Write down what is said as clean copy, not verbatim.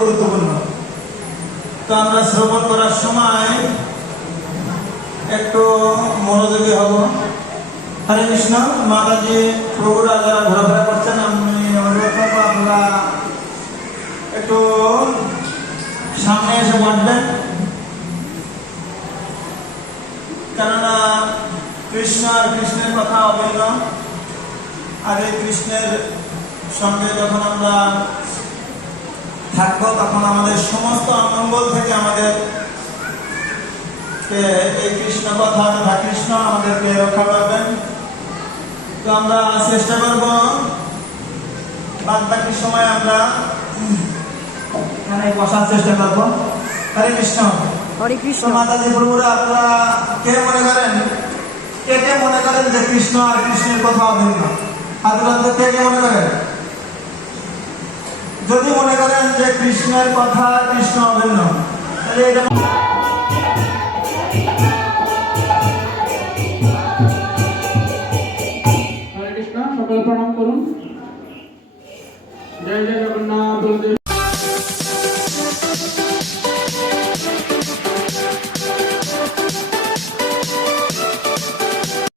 গুরুত্বপূর্ণ। তো আমরা শ্রবণ করার সময় একটু মনোযোগী হব। হরে কৃষ্ণ। মাতাজি প্রভুরা যারা ঘোরাফেরা করছেন, আমি অনুরোধ করবো আপনারা একটু সামনে এসে বসবেন, কেননা কৃষ্ণ আর কৃষ্ণের কথা অভিন্ন। আর এই কৃষ্ণের সঙ্গে যখন আমরা থাকবো, তখন আমাদের সমস্ত অমঙ্গল থেকে আমাদের এই কৃষ্ণ কথা তথা কৃষ্ণ আমাদেরকে রক্ষা করবেন। তো আমরা চেষ্টা করব বাদ বাকি সময় আমরা এখানে বসার চেষ্টা করব। হরে কৃষ্ণ। হরে কৃষ্ণ। মাতাজি প্রভুরা, আপনারা কে মনে করেন যে কৃষ্ণ আর কৃষ্ণের কথা অভিন্ন? সাধারণত কে মনে করেন? যদি মনে করেন যে কৃষ্ণের কথা কৃষ্ণ অভিন্ন, তাহলে এটা হরে কৃষ্ণ। সকলে প্রণাম করুন। জয় জয় জগন্নাথ।